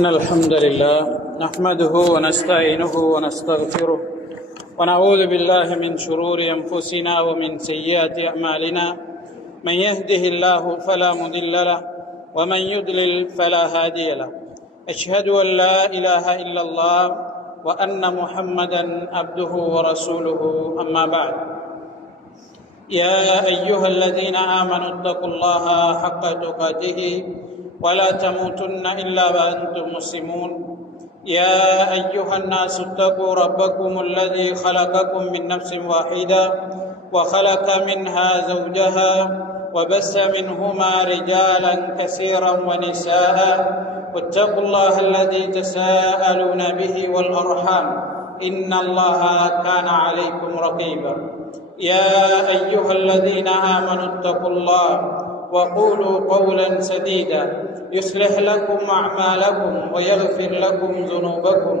إن الحمد لله نحمده ونستعينه ونستغفره ونعوذ بالله من شرور أنفسنا ومن سيئات أعمالنا من يهده الله فلا مضل له ومن يضلل فلا هادي له أشهد أن لا إله إلا الله وأن محمدا عبده ورسوله أما بعد يا أيها الذين آمنوا اتقوا الله حق تقاته ولا تموتن إلا وأنتم مسلمون يا أيها الناس اتقوا ربكم الذي خلقكم من نفس واحدة وخلق منها زوجها وبث منهما رجالا كثيرا ونساء واتقوا الله الذي تساءلون به والأرحام إن الله كان عليكم رقيبا يا أيها الذين آمنوا اتقوا الله وقولوا قولا سديدا يصلح لكم أعمالكم ويغفر لكم ذنوبكم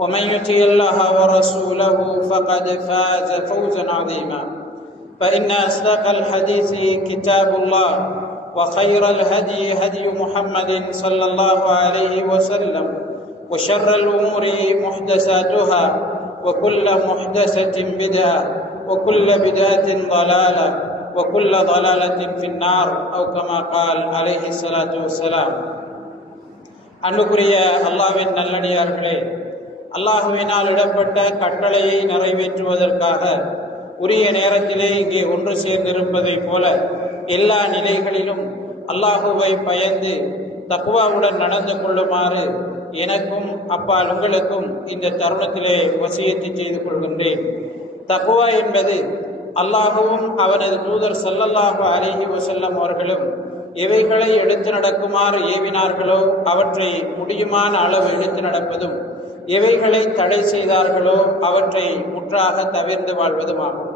ومن يطع الله ورسوله فقد فاز فوزا عظيما فإن أصدق الحديث كتاب الله وخير الهدي هدي محمد صلى الله عليه وسلم وشر الأمور محدثاتها وكل محدثة بدعة وكل بدعة ضلالة وكل ضلالة في النار أو كما قال عليه الصلاة والسلام. அன்புக்குரிய அல்லாஹ்வின் நல்லடியார்களே, அல்லாஹ்வினால் இடப்பட்ட கட்டளையை நிறைவேற்றுவதற்காக உரிய நேரத்திலே இங்கே ஒன்று சேர்ந்திருப்பதைப் போல எல்லா நிலைகளிலும் அல்லாஹுவை பயந்து தக்வாவுடன் நடந்து கொள்ளுமாறு எனக்கும் அப்பால் உங்களுக்கும் இந்த தருணத்திலே வசியத்தை செய்து கொள்கின்றேன். தக்வா என்பது அல்லாஹுவும் அவனது தூதர் ஸல்லல்லாஹு அலைஹி வஸல்லம் அவர்களும் எவைகளை எடுத்து நடக்குமாறு ஏவினார்களோ அவற்றை முடியுமான அளவு எடுத்து நடப்பதும், எவைகளை தடை செய்தார்களோ அவற்றை முற்றாக தவிர்த்து வாழ்வதுமாகும்.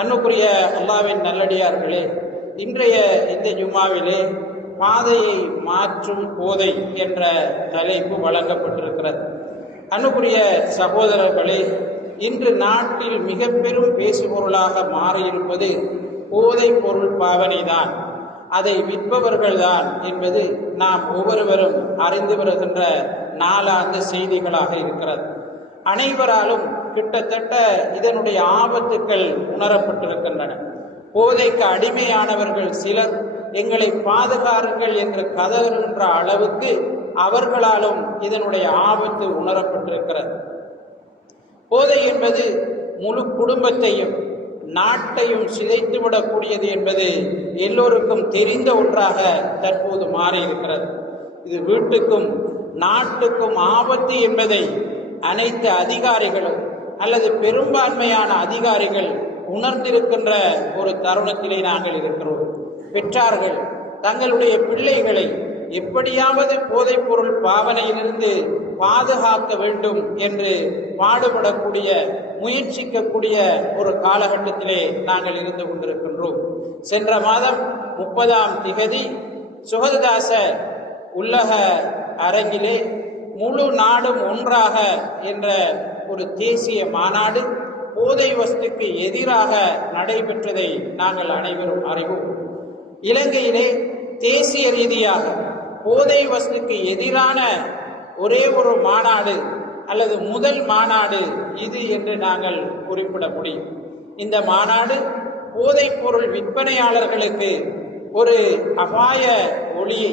அன்புக்குரிய அல்லாஹ்வின் நல்லடியார்களே, இன்றைய இந்த ஜும்மாவிலே பாதையை மாற்றும் போதை என்ற தலைப்பு வழங்கப்பட்டிருக்கிறது. அன்புக்குரிய சகோதரர்களே, இன்று நாட்டில் மிக பெரும் பேசுபொருளாக மாறியிருப்பது போதைப் பொருள் பாவனைதான், அதை விற்பவர்கள்தான் என்பது நாம் ஒவ்வொருவரும் அறிந்து வருகின்ற நாளாந்த செய்திகளாக இருக்கிறது. அனைவராலும் கிட்டத்தட்ட இதனுடைய ஆபத்துக்கள் உணரப்பட்டிருக்கின்றன. போதைக்கு அடிமையானவர்கள் சிலர் எங்களை பாதுகாருங்கள் என்று கதறுகின்ற அளவுக்கு அவர்களாலும் இதனுடைய ஆபத்து உணரப்பட்டிருக்கிறது. போதை என்பது முழு குடும்பத்தையும் நாட்டையும் சிதைத்துவிடக்கூடியது என்பது எல்லோருக்கும் தெரிந்த ஒன்றாக தற்போது மாறியிருக்கிறது. இது வீட்டுக்கும் நாட்டுக்கும் ஆபத்து என்பதை அனைத்து அதிகாரிகளும் அல்லது பெரும்பான்மையான அதிகாரிகள் உணர்ந்திருக்கின்ற ஒரு தருணத்திலே நாங்கள் இருக்கிறோம். பெற்றார்கள் தங்களுடைய பிள்ளைகளை எப்படியாவது போதைப் பொருள் பாவனையிலிருந்து பாதுகாக்க வேண்டும் என்று பாடுபடக்கூடிய முயற்சிக்கக்கூடிய ஒரு காலகட்டத்திலே நாங்கள் இருந்து கொண்டிருக்கின்றோம். சென்ற மாதம் 30ஆம் திகதி சுகதாச உள்ளக அரங்கிலே முழு நாடும் ஒன்றாக என்ற ஒரு தேசிய மாநாடு போதை வஸ்துக்கு எதிராக நடைபெற்றதை நாங்கள் அனைவரும் அறிவோம். இலங்கையிலே தேசிய ரீதியாக போதை வஸ்துக்கு எதிரான ஒரே ஒரு மாநாடு அல்லது முதல் மாநாடு இது என்று நாங்கள் குறிப்பிட முடியும். இந்த மாநாடு போதைப் பொருள் விற்பனையாளர்களுக்கு ஒரு அபாய ஒளியை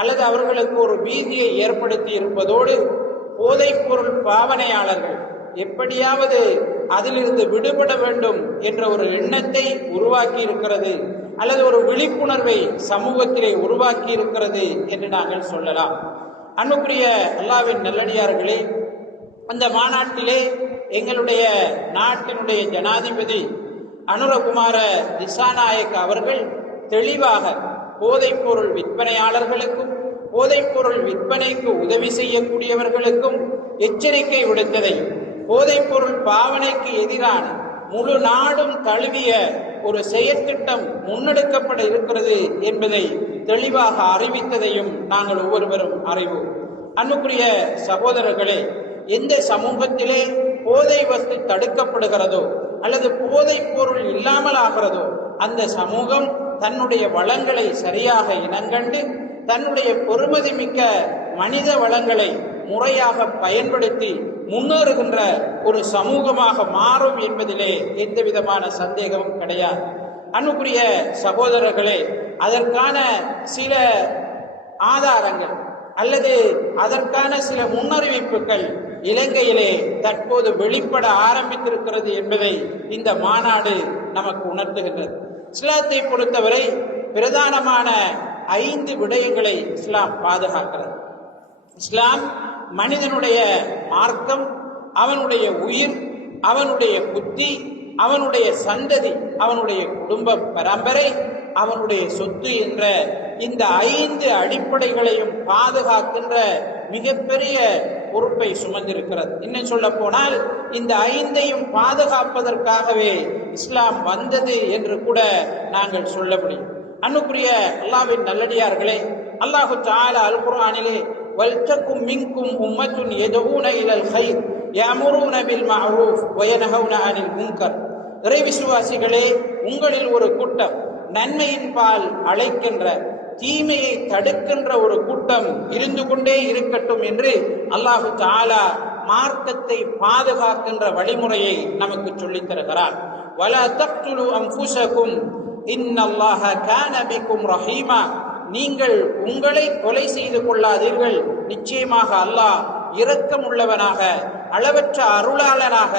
அல்லது அவர்களுக்கு ஒரு பீதியை ஏற்படுத்தி இருப்பதோடு போதைப் பொருள் பாவனையாளர்கள் எப்படியாவது அதிலிருந்து விடுபட வேண்டும் என்ற ஒரு எண்ணத்தை உருவாக்கி இருக்கிறது அல்லது ஒரு விழிப்புணர்வை சமூகத்திலே உருவாக்கி இருக்கிறது என்று நாங்கள் சொல்லலாம். அன்புக்குரிய அல்லாஹ்வின் நல்லடியார்களே, அந்த மாநாட்டிலே எங்களுடைய நாட்டினுடைய ஜனாதிபதி அனுரகுமார திசாநாயக்க அவர்கள் தெளிவாக போதைப் பொருள் விற்பனையாளர்களுக்கும் போதைப் பொருள் விற்பனைக்கு உதவி செய்யக்கூடியவர்களுக்கும் எச்சரிக்கை விடுத்ததை, போதைப் பொருள் பாவனைக்கு எதிரான முழு நாடும் தழுவிய ஒரு செயற்திட்டம் முன்னெடுக்கப்பட இருக்கிறது என்பதை தெளிவாக அறிவித்ததையும் நாங்கள் ஒவ்வொருவரும் அறிவோம். அன்புக்குரிய சகோதரர்களே, எந்த சமூகத்திலே போதை வஸ்து தடுக்கப்படுகிறதோ அல்லது போதைப் பொருள் இல்லாமல் ஆகிறதோ அந்த சமூகம் தன்னுடைய வளங்களை சரியாக இனங்கண்டு தன்னுடைய பொறுமதி மிக்க மனித வளங்களை முறையாக பயன்படுத்தி முன்னேறுகின்ற ஒரு சமூகமாக மாறும் என்பதிலே எந்த விதமான சந்தேகமும் கிடையாது. அன்புக்குரிய சகோதரர்களே, அதற்கான சில ஆதாரங்கள் அல்லது அதற்கான சில முன்னறிவிப்புகள் இலங்கையிலே தற்போது வெளிப்பட ஆரம்பித்திருக்கிறது என்பதை இந்த மாநாடு நமக்கு உணர்த்துகின்றது. இஸ்லாத்தை பொறுத்தவரை பிரதானமான 5 விடயங்களை இஸ்லாம் பாதுகாக்கிறது. இஸ்லாம் மனிதனுடைய மார்க்கம், அவனுடைய உயிர், அவனுடைய புத்தி, அவனுடைய சந்ததி, அவனுடைய குடும்ப பரம்பரை, அவனுடைய சொத்து என்ற இந்த 5 அடிப்படைகளையும் பாதுகாக்கின்ற மிகப்பெரிய பொறுப்பை சுமந்திருக்கிறது. இன்னும் சொல்ல போனால் இந்த 5ஐயும் பாதுகாப்பதற்காகவே இஸ்லாம் வந்தது என்று கூட நாங்கள் சொல்ல முடியும். அன்புக்குரிய அல்லாஹ்வின் நல்லடியார்களே, அல்லாஹு தஆலா அல் குர்ஆனிலே வல்தக்கும் மின்கும் உம்மத்துன் யதுஊன இலல் கைர் யஅமுரூன பில் மஅரூஃப் வ யன்ஹவுன அனில் முன்கர், இறை விசுவாசிகளே, உங்களில் ஒரு கூட்டம் நன்மையின் பால் அழைக்கின்ற, தீமையை தடுக்கின்ற ஒரு கூட்டம் இருந்து கொண்டே இருக்கட்டும் என்று அல்லாஹு தஆலா மார்க்கத்தை பாதுகாக்கின்ற வழிமுறையை நமக்கு சொல்லித் தருகிறார். வலா தக்துலு அன்ஃபுஸகும் இன்னல்லாஹ கான பிக்கும் ரஹீமா, நீங்கள் உங்களை கொலை செய்து கொள்ளாதீர்கள், நிச்சயமாக அல்லாஹ் இரக்கமுள்ளவனாக, அளவற்ற அருளாளனாக,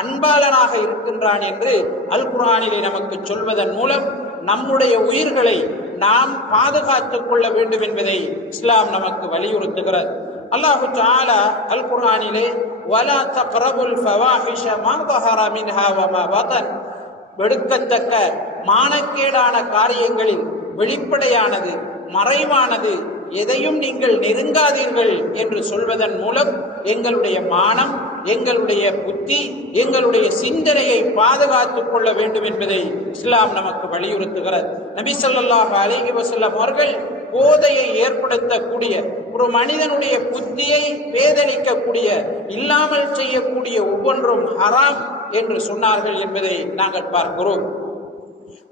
அன்பாளனாக இருக்கின்றான் என்று அல் குர்ஆனிலே நமக்கு சொல்வதன் மூலம் நம்முடைய உயிர்களை நாம் பாதுகாத்துக் கொள்ள வேண்டும் என்பதை இஸ்லாம் நமக்கு வலியுறுத்துகிறது. அல்லாஹு தஆலா அல் குர்ஆனிலே வலா தக்ரபுல் ஃபவாஹிஷ மா ظஹர மின்ஹா வ மா பதன், வெடுக்கத்தக்க மானக்கேடான காரியங்களில் வெளிப்படையானது மறைவானது எதையும் நீங்கள் நெருங்காதீர்கள் என்று சொல்வதன் மூலம் எங்களுடைய மானம், எங்களுடைய புத்தி, எங்களுடைய சிந்தனையை பாதுகாத்துக் கொள்ள வேண்டும் என்பதை இஸ்லாம் நமக்கு வலியுறுத்துகிறது. நபி ஸல்லல்லாஹு அலைஹி வஸல்லம் அவர்கள் போதையை ஏற்படுத்தக்கூடிய, ஒரு மனிதனுடைய புத்தியை பேதலிக்கக்கூடிய, இல்லாமல் செய்யக்கூடிய ஒவ்வொன்றும் ஹராம் என்று சொன்னார்கள் என்பதை நாங்கள் பார்க்கிறோம்.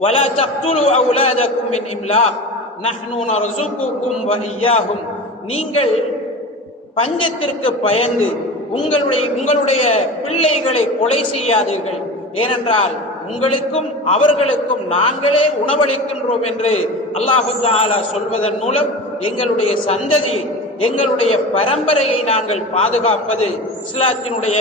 வலா தக்துலு அவுலாதக்கும் மின் இம்லாக் நஹ்னு நர்சுகுக்கும் வ இய்யாஹும், நீங்கள் பஞ்சத்திற்கு பயந்து உங்களுடைய பிள்ளைகளை கொலை செய்யாதீர்கள், ஏனென்றால் உங்களுக்கும் அவர்களுக்கும் நாங்களே உணவளிக்கின்றோம் என்று அல்லாஹு தஆலா சொல்வதன் மூலம் எங்களுடைய சந்ததி, எங்களுடைய பரம்பரையை நாங்கள் பாதுகாப்பது இஸ்லாத்தினுடைய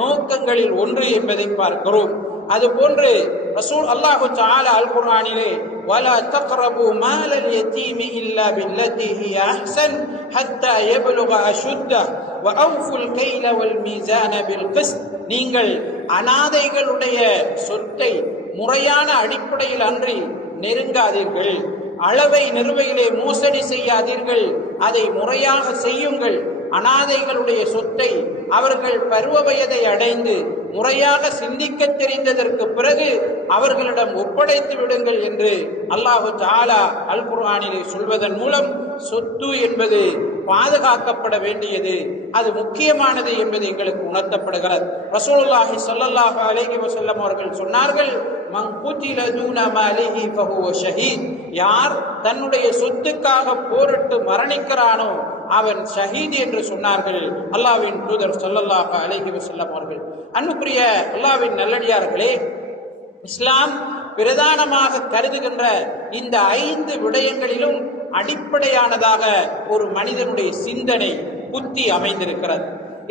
நோக்கங்களில் ஒன்று என்பதை பார்க்கிறோம். அதுபோன்று ரசூல் அல்லாஹு தஆலா அல் குர்ஆனிலே வலா தக்ரபு மாலல் யதீமி இல்லா பில்லதி ஹிய அஹ்ஸன் ஹத்தா யப்லுக அஷுத்தஹ் வ அவ்ஃபுல் கைல வல் மீசான பில் கிஸ்த், நீங்கள் அனாதைகளுடைய சொத்தை முறையான அடிப்படையில் அன்றி நெருங்காதீர்கள், அளவை நிறுவையிலே மோசடி செய்யாதீர்கள், அதை முறையாக செய்யுங்கள், அனாதைகளுடைய சொத்தை அவர்கள் பருவ வயதை அடைந்து முறையாக சிந்திக்க தெரிந்ததற்கு பிறகு அவர்களிடம் ஒப்படைத்து விடுங்கள் என்று அல்லாஹு தஆலா அல் குர்ஆனிலே சொல்வதன் மூலம் சொத்து என்பது பாதுகாக்கப்பட வேண்டியது, அது முக்கியமானது என்பது எங்களுக்கு உணர்த்தப்படுகிறது. ரசூலுல்லாஹி ஸல்லல்லாஹு அலைஹி வஸல்லம் அவர்கள் சொன்னார்கள், மன் குதில தூன மாலிஹி ஃபஹுவ ஷஹீத், யார் தன்னுடைய சொத்துக்காக போரிட்டு மரணிக்கிறானோ அவன் ஷஹீத் என்று சொன்னார்கள் அல்லாஹ்வின் தூதர் ஸல்லல்லாஹு அலைஹி வஸல்லம் அவர்கள். அன்புக்குரிய அல்லாஹ்வின் நல்லடியார்களே, இஸ்லாம் பிரதானமாக கருதுகின்ற இந்த 5 விடயங்களிலும் அடிப்படையானதாக ஒரு மனிதனுடைய சிந்தனை, புத்தி அமைந்திருக்கிறது.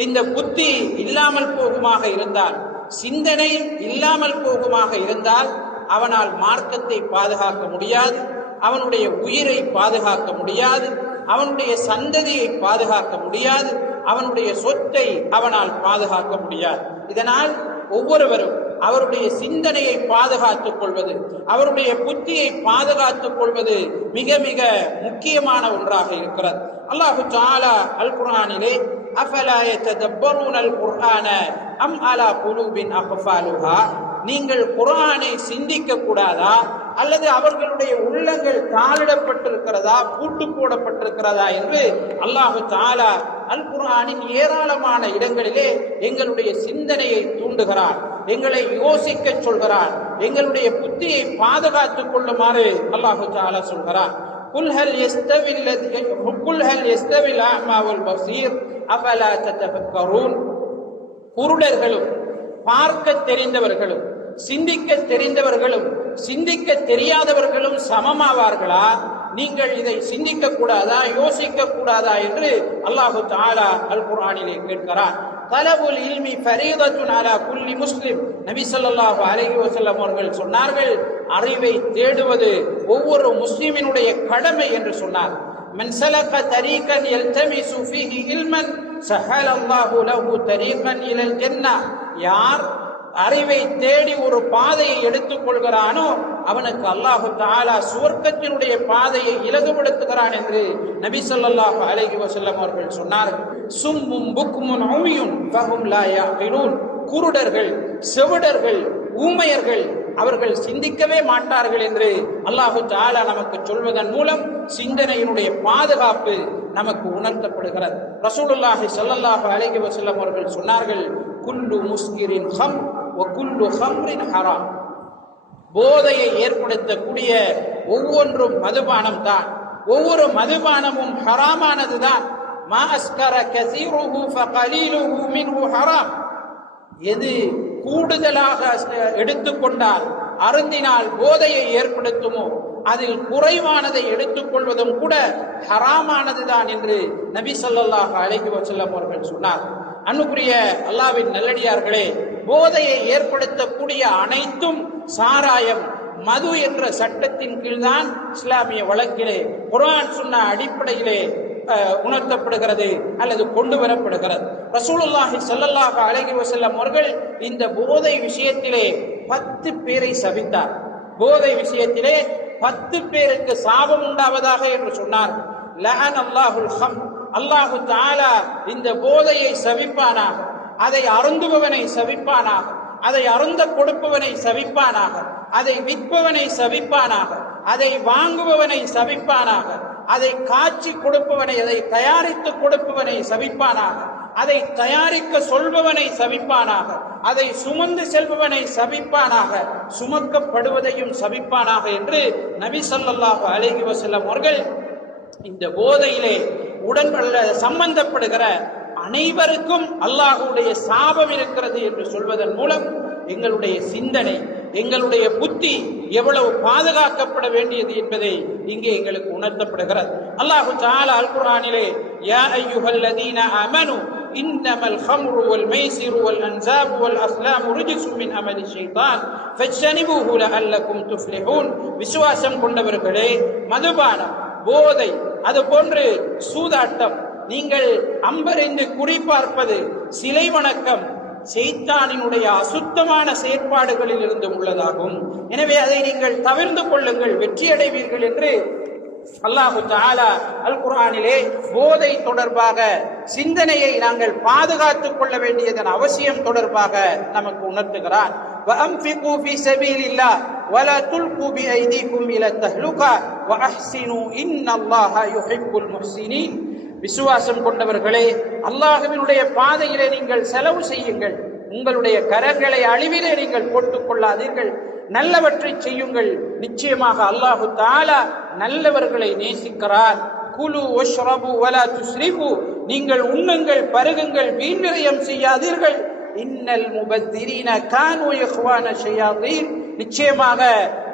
இந்த புத்தி இல்லாமல் போகுமாக இருந்தால், சிந்தனை இல்லாமல் போகுமாக இருந்தால் அவனால் மார்க்கத்தை பாதுகாக்க முடியாது, அவனுடைய உயிரை பாதுகாக்க முடியாது, அவனுடைய சந்ததியை பாதுகாக்க முடியாது, அவனுடைய சொத்தை அவனால் பாதுகாக்க முடியாது. இதனால் ஒவ்வொருவரும் அவருடைய சிந்தனையை பாதுகாத்துக் கொள்வது, அவருடைய புத்தியை பாதுகாத்துக் கொள்வது மிக மிக முக்கியமான ஒன்றாக இருக்கிறது. அல்லாஹு தஆலா அல் குர்ஆனிலே அஃபலா யததப்பரூனல் குர்ஆன அம் அலா குலூபின் அக்ஃபாலுஹா, நீங்கள் குர்ஆனை சிந்திக்க கூடாதா அல்லது அவர்களுடைய உள்ளங்கள் தாளிடப்பட்டிருக்கிறதா, பூட்டு போடப்பட்டிருக்கிறதா என்று அல்லாஹு தஆலா அல் குர்ஆனின் ஏராளமான இடங்களிலே எங்களுடைய சிந்தனையை தூண்டுகிறார், எங்களை யோசிக்க சொல்கிறார், எங்களுடைய புத்தியை பாதுகாத்துக் கொள்ளுமாறு அல்லாஹு தஆலா சொல்கிறார். குல் ஹல் யஸ்தவில் அஅமா வல் பஸீர் அஃபலா ததஃபக்கரூன். குருடர்களும் பார்க்க தெரிந்தவர்களும் சிந்திக்க தெரிந்தவர்களும் சிந்திக்க தெரியாதவர்களும் சமமாவார்களா? நீங்கள் இதை சிந்திக்க கூடாதா, யோசிக்க கூடாதா என்று அல்லாஹு தஆலா அல் குர்ஆனிலே கேட்கிறார். தலபுல் இல்மி ஃபரீதத்துன் அலா குல்லி முஸ்லிம். நபி ஸல்லல்லாஹு அலைஹி வஸல்லம் அவர்கள் சொன்னார்கள், அறிவை தேடுவது ஒவ்வொரு முஸ்லிமினுடைய கடமை என்று சொன்னார். மன் ஸலக தரீகன் யல்தமிசு ஃபீஹி இல்மன் ஸஹலல்லாஹு லஹு தரீகன் இலல் ஜன்னah. யார் அறிவை தேடி ஒரு பாதையை எடுத்துக் கொள்கிறானோ அவனுக்கு அல்லாஹு தஆலா சுவர்க்கத்தினுடைய பாதையை இலகுபடுத்துகிறான் என்று நபி ஸல்லல்லாஹு அலைஹி வஸல்லம் அவர்கள் சொன்னார்கள். சும்மும் புக்முன் உமியுன் ஃபஹும் லா யஅகிலூன். குருடர்கள், செவிடர்கள், ஊமையர்கள், அவர்கள் சிந்திக்கவே மாட்டார்கள் என்று அல்லாஹு தஆலா நமக்கு சொல்வதன் மூலம் சிந்தனையினுடைய பாதுகாப்பு நமக்கு உணர்த்தப்படுகிறது. ரசூலுல்லாஹி ஸல்லல்லாஹு அலைஹி வஸல்லம் அவர்கள் சொன்னார்கள், குல்லு முஸ்கிரின் ஹம்ர் வ குல்லு ஹம்ரின் ஹராம். போதையை ஏற்படுத்தக்கூடிய ஒவ்வொன்றும் மதுபானம் தான், ஒவ்வொரு மதுபானமும் ஹராமானது தான். மா அஸ்கர கஸீருஹு ஃபகலீலுஹு மின்ஹு ஹராம். எது கூடுதலாக எடுத்துக்கொண்டால், அருந்தினால் போதையை ஏற்படுத்துமோ அதில் குறைவானதை எடுத்துக்கொள்வதும் கூட ஹராமானதுதான் என்று நபி ஸல்லல்லாஹு அலைஹி வஸல்லம் அவர்கள் சொன்னார். அன்புக்குரிய அல்லாஹ்வின் நல்லடியார்களே, போதையை ஏற்படுத்தக்கூடிய அனைத்தும் சாராயம், மது என்ற சட்டத்தின் கீழ்தான் இஸ்லாமிய வழக்கிலே குர்ஆன் சுன்னா அடிப்படையிலே உணர்த்தப்படுகிறது அல்லது கொண்டு வரப்படுகிறது. ரசூலுல்லாஹி ஸல்லல்லாஹு அலைஹி வஸல்லம் அவர்கள் இந்த போதை விஷயத்திலே 10 பேரை சபித்தார். போதை விஷயத்திலே 10 பேருக்கு சாபம் உண்டாவதாக என்று சொன்னார். லஅன அல்லாஹுல் ஹம். அல்லாஹு தஆலா இந்த போதையை சபிப்பானாக, அதை அருந்துபவனை சபிப்பானாக, அதை அருந்த கொடுப்பவனை சபிப்பானாக, அதை விற்பவனை சபிப்பானாக, அதை வாங்குபவனை சபிப்பானாக, அதை காட்சி கொடுப்பவனை, அதை தயாரித்து கொடுப்பவனை சபிப்பானாக, அதை தயாரிக்க சொல்பவனை சபிப்பானாக, அதை சுமந்து செல்பவனை சபிப்பானாக, சுமக்கப்படுவதையும் சபிப்பானாக என்று நபி ஸல்லல்லாஹு அலைஹி வஸல்லம் அவர்கள் இந்த போதையிலே சம்பந்தப்படுகிற அனைவருக்கும் அல்லாஹ்வுடைய சாபம் இருக்கிறது என்று சொல்வதன் மூலம் எங்களுடைய சிந்தனை, எங்களுடைய புத்தி எவ்வளவு பாதுகாக்கப்பட வேண்டியது என்பதை இங்கே எங்களுக்கு உணர்த்தப்படுகிறது. அல்லாஹு தஆலா அல் குர்ஆனிலே, யா அய்யுஹல்லதீன ஆமனு இன்னமல் ஹம்ரு வல் மைசிரு வல் அன்ஸாபு வல் அஸ்லாமு ரிஜ்சும் மின் அமலி ஷைத்தான் ஃபஜ்தனிபூஹு லஅல்லகும் துஃப்லிஹூன். விசுவாசம் கொண்டவர்களே, மதுபானம், போதை, அது போன்று சூதாட்டம், நீங்கள் அம்பறிந்து குறிப்பார்ப்பது, சிலை வணக்கம் ஷைத்தானினுடைய அசுத்தமான செயற்பாடுகளில் இருந்து உள்ளதாகும். எனவே அதை நீங்கள் தவிர்த்து கொள்ளுங்கள், வெற்றி அடைவீர்கள் என்று அல்லாஹு தஆலா அல் குர்ஆனிலே போதை தொடர்பாக சிந்தனையை நாங்கள் பாதுகாத்துக் கொள்ள வேண்டியதன் அவசியம் தொடர்பாக நமக்கு உணர்த்துகிறார். وَأَنْفِقُوا فِي سَبِيلِ اللَّهِ وَلَا تُلْقُوا بِأَيْدِيكُمْ إِلَى التَّهْلُكَةِ وَأَحْسِنُوا إِنَّ اللَّهَ يُحِبُّ الْمُحْسِنِينَ. விசுவாசம் கொண்டவர்களே, அல்லாஹ்வினுடைய பாதையிலே நீங்கள் செலவு செய்யுங்கள், உங்களுடைய கரங்களை அழிவிலே நீங்கள் போட்டுக் கொள்ளாதீர்கள், நல்லவற்றை செய்யுங்கள், நிச்சயமாக அல்லாஹு தஆலா நல்லவர்களை நேசிக்கிறார். குலு வஷ்ரபு வலா துஸ்ரிஃபு. நீங்கள் உண்ணுங்கள், பருகுங்கள், வீண் விரயம் செய்யாதீர்கள். இன்னல் முபத்திரீன கானூ இஹ்வான ஷயாதீன். நிச்சயமாக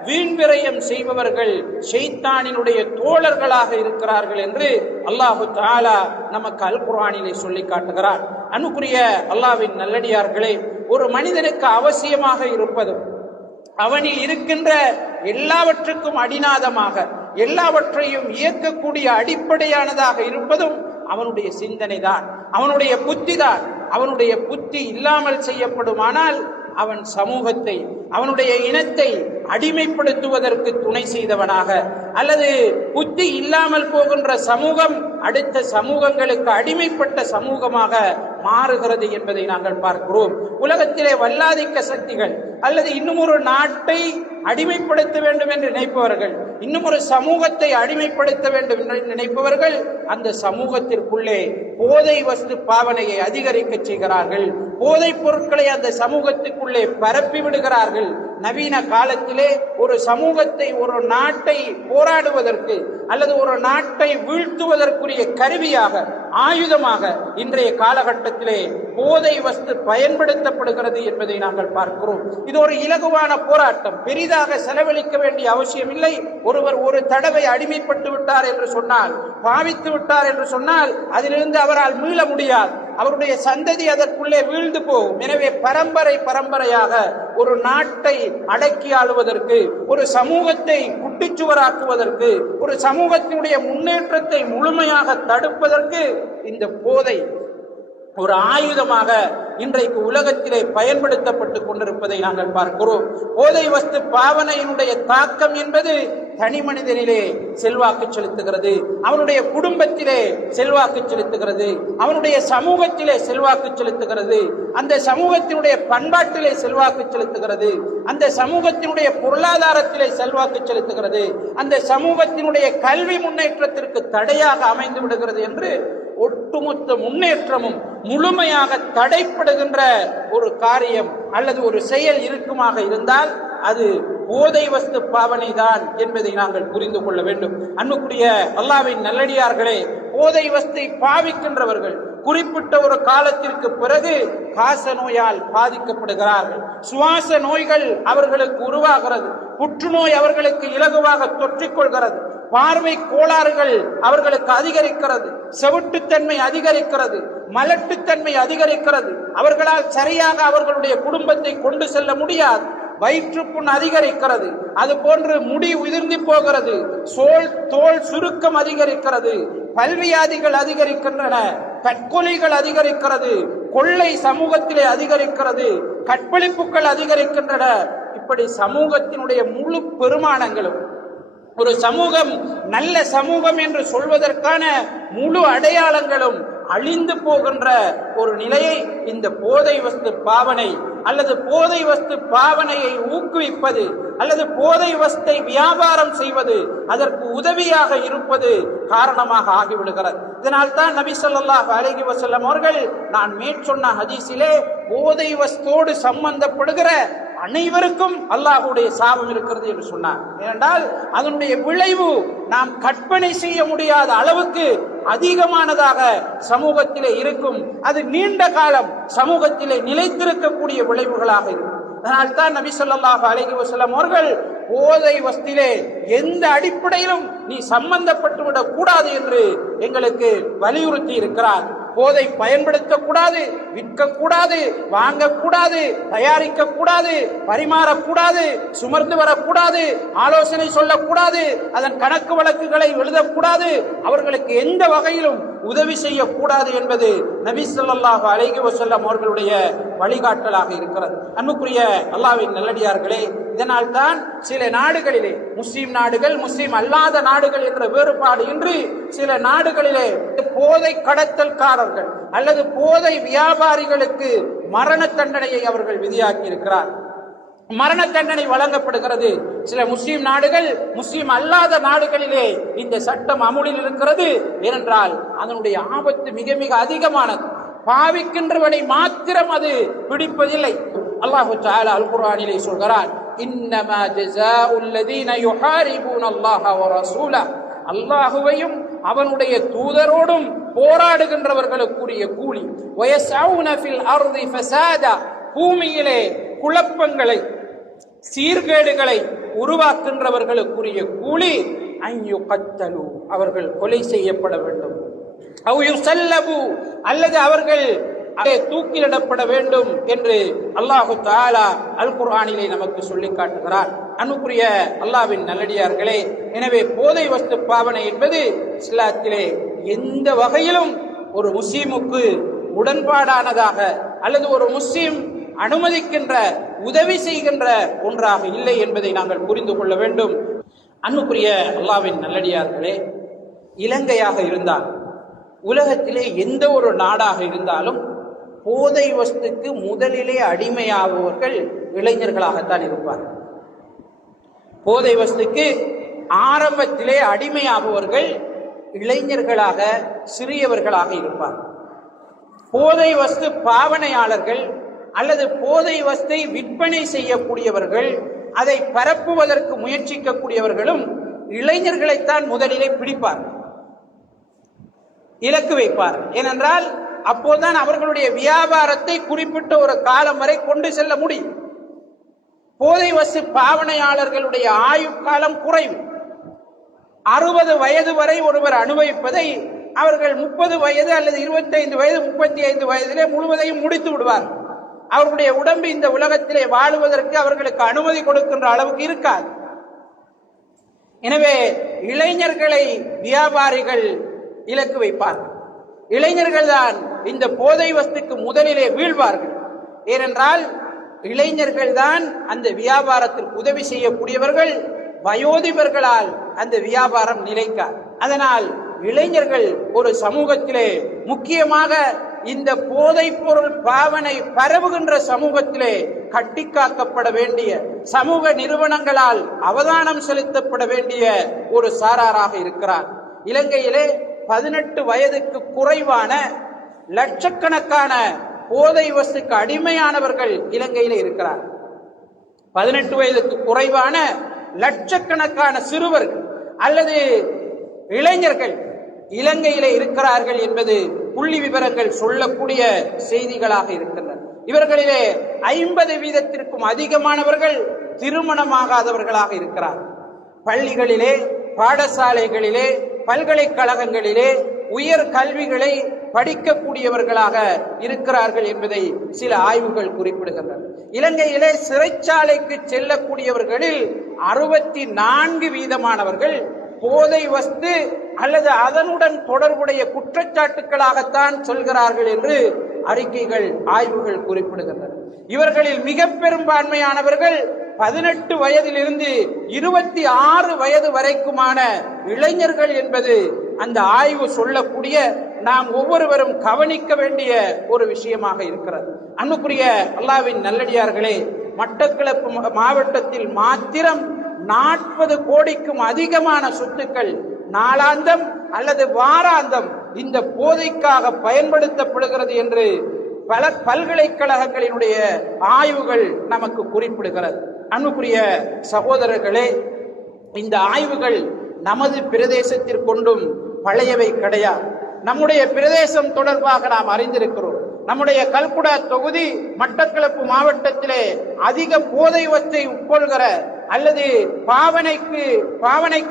வீண் விரயம் செய்பவர்கள் ஷைத்தானினுடைய தோழர்களாக இருக்கிறார்கள் என்று அல்லாஹு தஆலா நமக்கு அல் குர்ஆனிலே சொல்லி காட்டுகிறார். அன்புக்குரிய அல்லாஹ்வின் நல்லடியார்களே, ஒரு மனிதனுக்கு அவசியமாக இருப்பதும் அவனில் இருக்கின்ற எல்லாவற்றுக்கும் அடிநாதமாக, எல்லாவற்றையும் இயக்கக்கூடிய அடிப்படையானதாக இருப்பதும் அவனுடைய சிந்தனை தான், அவனுடைய புத்தி தான். அவனுடைய புத்தி இல்லாமல் செய்யப்படுமானால் அவன் சமூகத்தை, அவனுடைய இனத்தை அடிமைப்படுத்துவதற்கு துணை செய்தவனாக, அல்லது புத்தி இல்லாமல் போகின்ற சமூகம் அடுத்த சமூகங்களுக்கு அடிமைப்பட்ட சமூகமாக மாறுகிறது என்பதை நாங்கள் பார்க்கிறோம். உலகத்திலே வல்லாதிக்க சக்திகள் அல்லது இன்னும் ஒரு நாட்டை அடிமைப்படுத்த வேண்டும் என்று நினைப்பவர்கள், இன்னும் ஒரு சமூகத்தை அடிமைப்படுத்த வேண்டும் என்று நினைப்பவர்கள் அந்த சமூகத்திற்குள்ளே போதை வஸ்து பாவனையை அதிகரிக்க செய்கிறார்கள், போதைப் பொருட்களை அந்த சமூகத்துக்குள்ளே பரப்பி விடுகிறார்கள். நவீன காலத்திலே ஒரு சமூகத்தை, ஒரு நாட்டை போராடுவதற்கு அல்லது ஒரு நாட்டை வீழ்த்துவதற்குரிய கருவியாக, ஆயுதமாக இன்றைய காலகட்டத்திலே போதை வஸ்து பயன்படுத்தப்படுகிறது என்பதை நாங்கள் பார்க்கிறோம். இது ஒரு இலகுவான போராட்டம், பெரிதாக செலவழிக்க வேண்டிய அவசியம் இல்லை. ஒருவர் ஒரு தடவை அடிமைப்பட்டு விட்டார் என்று சொன்னால், பாவித்து விட்டார் என்று சொன்னால், அதிலிருந்து அவரால் மீள முடியாது. அவருடைய சந்ததி அதற்குள்ளே வீழ்ந்து போகும். எனவே பரம்பரையாக ஒரு நாட்டை அடக்கி ஆளுவதற்கு, ஒரு சமூகத்தை குட்டிச்சுவராக்குவதற்கு, ஒரு சமூகத்தினுடைய முன்னேற்றத்தை முழுமையாக தடுப்பதற்கு இந்த போதை ஒரு ஆயுதமாக இன்றைக்கு உலகத்திலே பயன்படுத்தப்பட்டு கொண்டிருப்பதை நாங்கள் பார்க்கிறோம். போதை வஸ்து பாவனையினுடைய தாக்கம் என்பது தனி மனிதனிலே செல்வாக்கு செலுத்துகிறது, அவனுடைய குடும்பத்திலே செல்வாக்கு செலுத்துகிறது, அவனுடைய சமூகத்திலே செல்வாக்கு செலுத்துகிறது, அந்த சமூகத்தினுடைய பண்பாட்டிலே செல்வாக்கு செலுத்துகிறது, அந்த சமூகத்தினுடைய பொருளாதாரத்திலே செல்வாக்கு செலுத்துகிறது, அந்த சமூகத்தினுடைய கல்வி முன்னேற்றத்திற்கு தடையாக அமைந்து விடுகிறது என்று ஒட்டுமொத்த முன்னேற்றமும் முழுமையாக தடைப்படுகின்ற ஒரு காரியம் அல்லது ஒரு செயல் இருக்குமாக இருந்தால் அது போதை வஸ்து பாவனை தான் என்பதை நாங்கள் புரிந்து கொள்ள வேண்டும். அன்புக்குரிய அல்லாஹ்வின் நல்லடியார்களே, போதை வஸ்தை பாவிக்கின்றவர்கள் குறிப்பிட்ட ஒரு காலத்திற்கு பிறகு காச நோயால் பாதிக்கப்படுகிறார்கள். சுவாச நோய்கள் அவர்களுக்கு உருவாகிறது, புற்றுநோய் அவர்களுக்கு இலகுவாக தொற்றிக்கொள்கிறது, பார்வை கோளாறுகள் அவர்களுக்கு அதிகரிக்கிறது, செவிட்டுத்தன்மை அதிகரிக்கிறது, மலட்டுத்தன்மை அதிகரிக்கிறது, அவர்களால் சரியாக அவர்களுடைய குடும்பத்தை கொண்டு செல்ல முடியாது, வயிற்றுப்புண் அதிகரிக்கிறது, அது போன்று முடி உதிர்ந்து போகிறது, தோல் சுருக்கம் அதிகரிக்கிறது, பல்வியாதிகள் அதிகரிக்கின்றன, தற்கொலைகள் அதிகரிக்கிறது, கொள்ளை சமூகத்திலே அதிகரிக்கிறது, கற்பழிப்புகள் அதிகரிக்கின்றன. இப்படி சமூகத்தினுடைய முழு பெருமானங்களும், ஒரு சமூகம் நல்ல சமூகம் என்று சொல்வதற்கான முழு அடையாளங்களும் அழிந்து போகின்ற ஒரு நிலையை இந்த போதை வஸ்து பாவனை அல்லது போதை வஸ்து பாவனையை ஊக்குவிப்பது அல்லது போதை வஸ்தை வியாபாரம் செய்வது, அதற்கு உதவியாக இருப்பது காரணமாக ஆகிவிடுகிறது. இதனால் தான் நபி ஸல்லல்லாஹு அலைஹி வஸல்லம் அவர்கள் நான் மேற்சொன்ன ஹதீஸிலே போதை வஸ்தோடு சம்பந்தப்படுகிற அனைவருக்கும் அல்லாஹ்வுடைய சாபம் இருக்கிறது என்று சொன்னார். ஏனென்றால் அதனுடைய விளைவு நாம் கற்பனை செய்ய முடியாத அளவுக்கு அதிகமானதாக சமூகத்திலே இருக்கும். அது நீண்ட காலம் சமூகத்திலே நிலைத்திருக்கக்கூடிய விளைவுகளாக இருக்கும். அதனால் தான் நபி ஸல்லல்லாஹு அலைஹி வஸல்லம் அவர்கள் போதை வஸ்திலே எந்த அடிப்படையிலும் நீ சம்பந்தப்பட்டு விடக் கூடாது என்று எங்களுக்கு வலியுறுத்தி இருக்கிறார். போதை பயன்படுத்தக்கூடாது, விற்கக்கூடாது, வாங்கக்கூடாது, தயாரிக்கக்கூடாது, பரிமாறக்கூடாது, சுமர்ந்து வரக்கூடாது, ஆலோசனை சொல்லக்கூடாது, அதன் கணக்கு வழக்குகளை எழுதக்கூடாது, அவர்களுக்கு எந்த வகையிலும் உதவி செய்யக்கூடாது என்பது நபி ஸல்லல்லாஹு அலைஹி வஸல்லம் அவர்களுடைய வழிகாட்டலாக இருக்கிறது. அன்புக்குரிய அல்லாஹ்வின் நல்லடியார்களே, இதனால் தான் சில நாடுகளிலே, முஸ்லிம் நாடுகள், முஸ்லிம் அல்லாத நாடுகள் என்ற வேறுபாடு இன்றி சில நாடுகளிலே போதை கடத்தல்காரர்கள் அல்லது போதை வியாபாரிகளுக்கு மரண தண்டனையை அவர்கள் விதியாக்கி இருக்கிறார். மரண தண்டனை வழங்கப்படுகிறது. சில முஸ்லிம் நாடுகள், முஸ்லிம் அல்லாத நாடுகளிலே இந்த சட்டம் அமுலில் இருக்கிறது. ஏனென்றால் அதனுடைய ஆபத்து மிக மிக அதிகமானது. பாவிக்கின்றவனை மாத்திரம் அது பிடிப்பதில்லை. அல்லாஹ் தஆலா அல் குர்ஆனிலே சொல்கிறார், இன்னமா ஜஸாஉல் லதீன யுஹாரிபூன அல்லாஹ வ ரசூலஹு, அல்லாஹுவையும் அவனுடைய தூதரோடும் போராடுகின்றவர்களுக்குரிய கூலி, வயஸ்அவுன ஃபில் அர்தி ஃபஸாதா, பூமியிலே குழப்பங்களை சீர்கேடுகளை உருவாக்குகின்றவர்களுக்குரிய கூலி அன்யுகத்தலு, அவர்கள் கொலை செய்யப்பட வேண்டும், அவ் யுஸல்லபு, அல்லது அவர்கள் தூக்கிலிடப்பட வேண்டும் என்று அல்லாஹு தஆலா அல் குர்ஆனிலே நமக்கு சொல்லி காட்டுகிறார். அன்புக்குரிய அல்லாஹ்வின் நல்லடியார்களே, எனவே போதை வஸ்து பாவனை என்பது இஸ்லாத்திலே எந்த வகையிலும் ஒரு முஸ்லிமுக்கு உடன்பாடானதாக அல்லது ஒரு முஸ்லிம் அனுமதிக்கின்ற உதவி செய்கின்ற ஒன்றாக இல்லை என்பதை நாங்கள் புரிந்து கொள்ள வேண்டும். அன்புக்குரிய அல்லாஹ்வின் நல்லடியார்களே, இலங்கையாக இருந்தால், உலகத்திலே எந்த ஒரு நாடாக இருந்தாலும் போதை வஸ்துக்கு முதலிலே அடிமையாகுவர்கள் இளைஞர்களாகத்தான் இருப்பார்கள். போதை வஸ்துக்கு ஆரம்பத்திலே அடிமையாகுவர்கள் இளைஞர்களாக, சிறியவர்களாக இருப்பார்கள். போதை வஸ்து பாவனையாளர்கள் அல்லது போதை வஸ்தை விற்பனை செய்யக்கூடியவர்கள், அதை பரப்புவதற்கு முயற்சிக்கக்கூடியவர்களும் இளைஞர்களைத்தான் முதலிலே பிடிப்பார், இலக்கு வைப்பார். ஏனென்றால் அப்போதுதான் அவர்களுடைய வியாபாரத்தை குறிப்பிட்ட ஒரு காலம் வரை கொண்டு செல்ல முடியும். போதை வஸ்து பாவனையாளர்களுடைய ஆயுட்காலம் குறைவு. 60 வயது வரை ஒருவர் அனுபவிப்பதை அவர்கள் 30 வயது அல்லது 25 வயது 35 வயதிலே முழுவதையும் முடித்து விடுவார். அவர்களுடைய உடம்பு இந்த உலகத்திலே வாழுவதற்கு அவர்களுக்கு அனுமதி கொடுக்கின்ற அளவுக்கு இருக்காது. எனவே இளைஞர்களை வியாபாரிகள் இலக்கு வைப்பார்கள். இளைஞர்கள் தான் இந்த போதை வஸ்துக்கு முதலிலே வீழ்வார்கள். ஏனென்றால் இளைஞர்கள் தான் அந்த வியாபாரத்திற்கு உதவி செய்யக்கூடியவர்கள். வயோதிபர்களால் அந்த வியாபாரம் நிலைக்காது. அதனால் இளைஞர்கள் ஒரு சமூகத்திலே, முக்கியமாக இந்த போதைப் பொருள் பாவனை பரவுகின்ற சமூகத்திலே கட்டிக்காக்கப்பட வேண்டிய, சமூக நிறுவனங்களால் அவதானம் செலுத்தப்பட வேண்டிய ஒரு சாராராக இருக்கிறார். இலங்கையிலே 18 வயதுக்கு குறைவான லட்சக்கணக்கான போதை வஸ்துக்கு அடிமையானவர்கள் இலங்கையிலே இருக்கிறார். 18 வயதுக்கு குறைவான லட்சக்கணக்கான சிறுவர்கள் அல்லது இளைஞர்கள் இலங்கையிலே இருக்கிறார்கள் என்பது புள்ளி விவரங்கள் சொல்லக்கூடிய செய்திகளாக இருக்கின்றன. இவர்களிலே 50% அதிகமானவர்கள் திருமணமாகாதவர்களாக இருக்கிறார்கள். பள்ளிகளிலே, பாடசாலைகளிலே, பல்கலைக்கழகங்களிலே உயர் கல்விகளை படிக்கக்கூடியவர்களாக இருக்கிறார்கள் என்பதை சில ஆய்வுகள் குறிப்பிடுகின்றன. இலங்கையிலே சிறைச்சாலைக்கு செல்லக்கூடியவர்களில் 64% போதை வஸ்து அல்லது அதனுடன் தொடர்புடைய குற்றச்சாட்டுக்களாகத்தான் சொல்கிறார்கள் என்று அறிக்கைகள், ஆய்வுகள் குறிப்பிடுகின்றன. இவர்களில் மிக பெரும்பான்மையானவர்கள் 18 வயதிலிருந்து 26 வயது வரைக்குமான இளைஞர்கள் என்பது அந்த ஆய்வு சொல்லக்கூடிய, நாம் ஒவ்வொருவரும் கவனிக்க வேண்டிய ஒரு விஷயமாக இருக்கிறது. அன்புக்குரிய அல்லாஹ்வின் நல்லடியார்களே, மட்டக்களப்பு மாவட்டத்தில் மாத்திரம் 40 கோடிக்கும் அதிகமான சொத்துக்கள் நாளாந்தம் அல்லது வாராந்தம் இந்த போதைக்காக பயன்படுத்தப்படுகிறது என்று பல பல்கலைக்கழகங்களினுடைய ஆய்வுகள் நமக்கு குறிப்பிடுகிறது. அன்புக்குரிய சகோதரர்களே, இந்த ஆய்வுகள் நமது பிரதேசத்திற்கொண்டும் பழையவை கிடையாது. நம்முடைய பிரதேசம் தொடர்பாக நாம் அறிந்திருக்கிறோம். நம்முடைய கல்குடா தொகுதி மட்டக்களப்பு மாவட்டத்திலே அதிக போதை வஸ்தை உட்கொள்கிற அல்லது பாவனைக்கு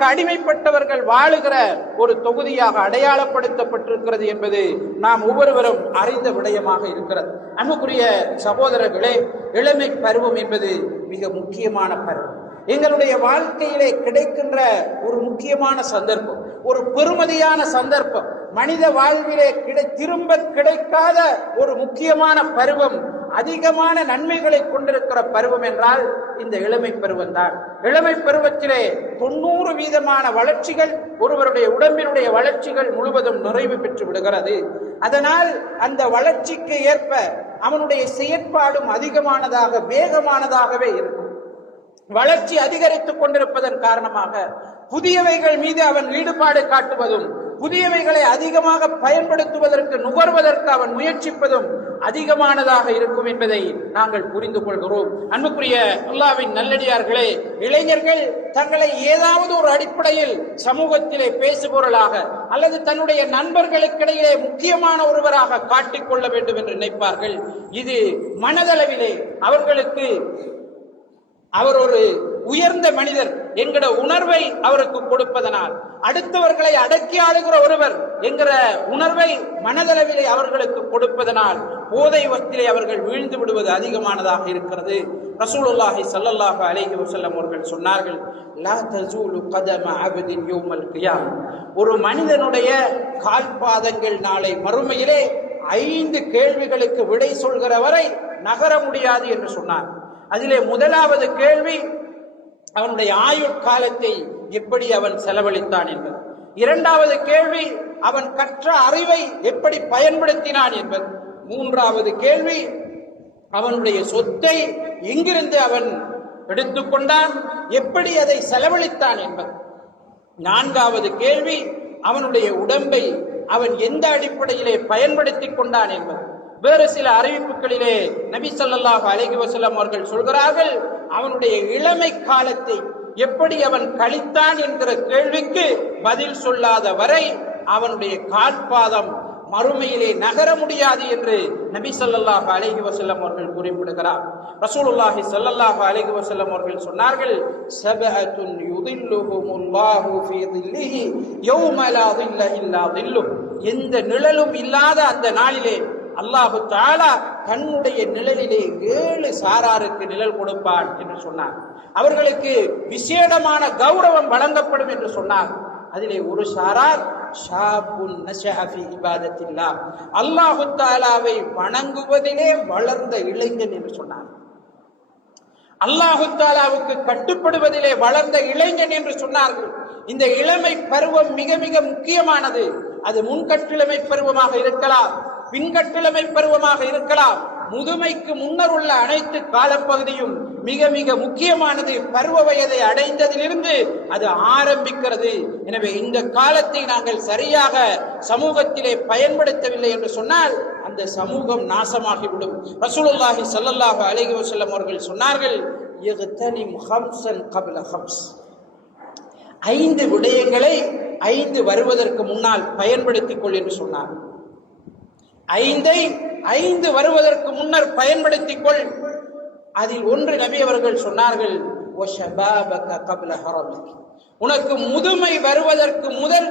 அடிமைப்பட்டவர்கள் வாழுகிற ஒரு தொகுதியாக அடையாளப்படுத்தப்பட்டிருக்கிறது என்பது நாம் ஒவ்வொருவரும் அறிந்த விடயமாக இருக்கிறது. அன்புக்குரிய சகோதரர்களே, இளமை பருவம் என்பது மிக முக்கியமான பருவம். எங்களுடைய வாழ்க்கையிலே கிடைக்கின்ற ஒரு முக்கியமான சந்தர்ப்பம், ஒரு பெருமதியான சந்தர்ப்பம். மனித வாழ்விலே திரும்ப கிடைக்காத ஒரு முக்கியமான பருவம், அதிகமான நன்மைகளை கொண்டிருக்கிற பருவம் என்றால் இந்த இளமை பருவம் தான். இளமை பருவத்திலே 90% வளர்ச்சிகள், ஒருவருடைய உடம்பினுடைய வளர்ச்சிகள் முழுவதும் நிறைவு பெற்று விடுகிறது. அதனால் அந்த வளர்ச்சிக்கு ஏற்ப அவனுடைய செயற்பாடும் அதிகமானதாக, வேகமானதாகவே இருக்கும். வளர்ச்சி அதிகரித்துக் கொண்டிருப்பதன் காரணமாக புதியவைகள் மீது அவன் ஈடுபாடு காட்டுவதும், புதியவைகளை அதிகமாக பயன்படுத்துவதற்கு, நுகர்வதற்கு அவன் முயற்சிப்பதும் அதிகமானதாக இருக்கும் என்பதை நாங்கள் புரிந்து கொள்கிறோம். அன்புக்குரிய அல்லாஹ்வின் நல்லடியார்களே, இளைஞர்கள் தங்களை ஏதாவது ஒரு அடிப்படையில் சமூகத்திலே பேசுபொருளாக அல்லது தன்னுடைய நண்பர்களுக்கிடையே முக்கியமான ஒருவராக காட்டிக்கொள்ள வேண்டும் என்று நினைப்பார்கள். இது மனதளவிலே அவர்களுக்கு அவர் ஒரு உயர்ந்த மனிதர் என்கிற உணர்வை அவருக்கு கொடுப்பதனால், அடுத்தவர்களை அடக்கி ஆளுகிற ஒருவர் என்கிற உணர்வை மனதளவிலே அவர்களுக்கு கொடுப்பதனால் போதை வஸ்திலே அவர்கள் வீழ்ந்து விடுவது அதிகமானதாக இருக்கிறது. ரசூலுல்லாஹி ஸல்லல்லாஹு அலைஹி வஸல்லம் அவர்கள் சொன்னார்கள், லா தஸூலு கதம அப்தின் யௌமல் கியாமah, ஒரு மனிதனுடைய கால்பாதங்கள் நாளை மறுமையிலே 5 கேள்விகளுக்கு விடை சொல்கிற வரை நகர முடியாது என்று சொன்னார். அதிலே முதலாவது கேள்வி அவனுடைய ஆயுட்காலத்தை எப்படி அவன் செலவழித்தான் என்பது. இரண்டாவது கேள்வி அவன் கற்ற அறிவை எப்படி பயன்படுத்தினான் என்பது. மூன்றாவது கேள்வி அவனுடைய சொத்தை எங்கிருந்து அவன் எடுத்துக்கொண்டான், எப்படி அதை செலவழித்தான் என்பது. நான்காவது கேள்வி அவனுடைய உடம்பை அவன் எந்த அடிப்படையிலே பயன்படுத்தி கொண்டான் என்பது. வேறு சில அறிவிப்புகளிலே நபி ஸல்லல்லாஹு அலைஹி வஸல்லம் அவர்கள் சொல்கிறார்கள், அவனுடைய இளமை காலத்தை எப்படி அவன் கழித்தான் என்கிற கேள்விக்கு பதில் சொல்லாத வரை அவனுடைய கால்பாதம் மறுமையிலே நகர முடியாது என்று நபி ஸல்லல்லாஹு அலைஹி வஸல்லம் அவர்கள் குறிப்பிடுகிறார். ரசூலுல்லாஹி ஸல்லல்லாஹு அலைஹி வஸல்லம் அவர்கள் சொன்னார்கள், சபஅத்துன் யுதில்லுஹுமுல்லாஹு ஃபீ தில்லிஹி யௌம லா தில்ல இல்லா தில்லுஹ். எந்த நிழலும் இல்லாத அந்த நாளிலே அல்லாஹு தஆலா தன்னுடைய நிழலிலே 7 சாராருக்கு நிழல் கொடுப்பான் என்று சொன்னார். அவர்களுக்கு விசேடமான கௌரவம் வழங்கப்படும் என்று சொன்னார். அதிலே ஒரு சாரார் ஷாபுன் நஷஅ ஃபீ இபாதத்தில்லாஹ், அல்லாஹு தஆலாவை வணங்குவதிலே வளர்ந்த இளைஞன் என்று சொன்னார். அல்லாஹு தஆலாவுக்கு கட்டுப்படுவதிலே வளர்ந்த இளைஞன் என்று சொன்னார்கள். இந்த இளமை பருவம் மிக மிக முக்கியமானது. அது முன்கட்டிளமை பருவமாக இருக்கலாம், பின்கட்டிளமை பருவமாக இருக்கலாம். முதுமைக்கு முன்னர் உள்ள அனைத்து காலப்பகுதியும் மிக மிக முக்கியமானது. பருவ வயதை அடைந்ததிலிருந்து அது ஆரம்பிக்கிறது. எனவே இந்த காலத்தை நாங்கள் சரியாக சமூகத்திலே பயன்படுத்தவில்லை என்று சொன்னால் அந்த சமூகம் நாசமாகிவிடும். ரசூலுல்லாஹி ஸல்லல்லாஹு அலைஹி வஸல்லம் அவர்கள் சொன்னார்கள், இக்தனிம் ஹம்ஸன் கப்ல ஹம்ஸ். 5 விடயங்களை 5 வருவதற்கு முன்னால் பயன்படுத்திக் கொள் என்று சொன்னார். 5 வருவதற்கு முன்னர் பயன்படுத்திக் கொள். அதில் ஒன்று நபி அவர்கள் சொன்னார்கள், உனக்கு முதுமை வருவதற்கு முதல்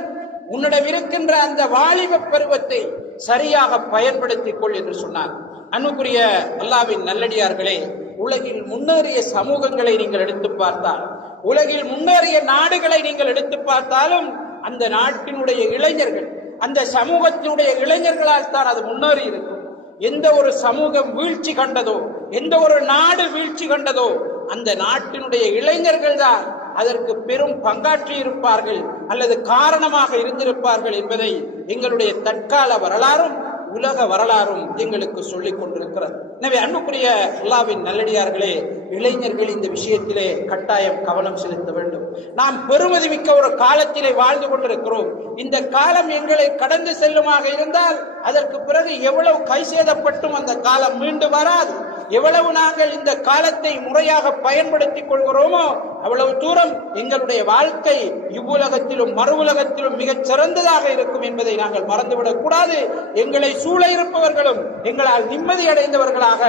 உன்னிடம் இருக்கின்ற அந்த வாலிப பருவத்தை சரியாக பயன்படுத்திக் கொள் என்று சொன்னார். அன்புக்குரிய அல்லாஹ்வின் நல்லடியார்களே, உலகில் முன்னேறிய சமூகங்களை நீங்கள் எடுத்து பார்த்தால், உலகில் முன்னேறிய நாடுகளை நீங்கள் எடுத்து பார்த்தாலும் அந்த நாட்டினுடைய இளைஞர்கள், அந்த சமூகத்தினுடைய இளைஞர்களால் தான் அது முன்னேறி இருக்கும். எந்த ஒரு சமூகம் வீழ்ச்சி கண்டதோ, எந்த ஒரு நாடு வீழ்ச்சி கண்டதோ, அந்த நாட்டினுடைய இளைஞர்கள் தான் அதற்கு பெரும் பங்காற்றி இருப்பார்கள் அல்லது காரணமாக இருந்திருப்பார்கள் என்பதை எங்களுடைய தற்கால வரலாறும் உலக வரலாறும் எங்களுக்கு சொல்லிக் கொண்டிருக்கிறது. எனவே அன்புக்குரிய அல்லாஹ்வின் நல்லடியார்களே, இளைஞர்கள் இந்த விஷயத்திலே கட்டாயம் கவனம் செலுத்த வேண்டும். நாம் பெருமதி மிக்க ஒரு காலத்திலே வாழ்ந்து கொண்டிருக்கிறோம். இந்த காலம் எங்களை கடந்து செல்லுமாக இருந்தால் அதற்கு பிறகு எவ்வளவு கை சேதப்பட்டும் அந்த காலம் மீண்டும் வராது. எவ்வளவு நாங்கள் இந்த காலத்தை முறையாக பயன்படுத்திக் கொள்கிறோமோ அவ்வளவு தூரம் எங்களுடைய வாழ்க்கை இவ்வுலகத்திலும் மறு உலகத்திலும் மிகச் சிறந்ததாக இருக்கும் என்பதை நாங்கள் மறந்துவிடக் கூடாது. எங்களை சூழ இருப்பவர்களும் எங்களால் நிம்மதி அடைந்தவர்களாக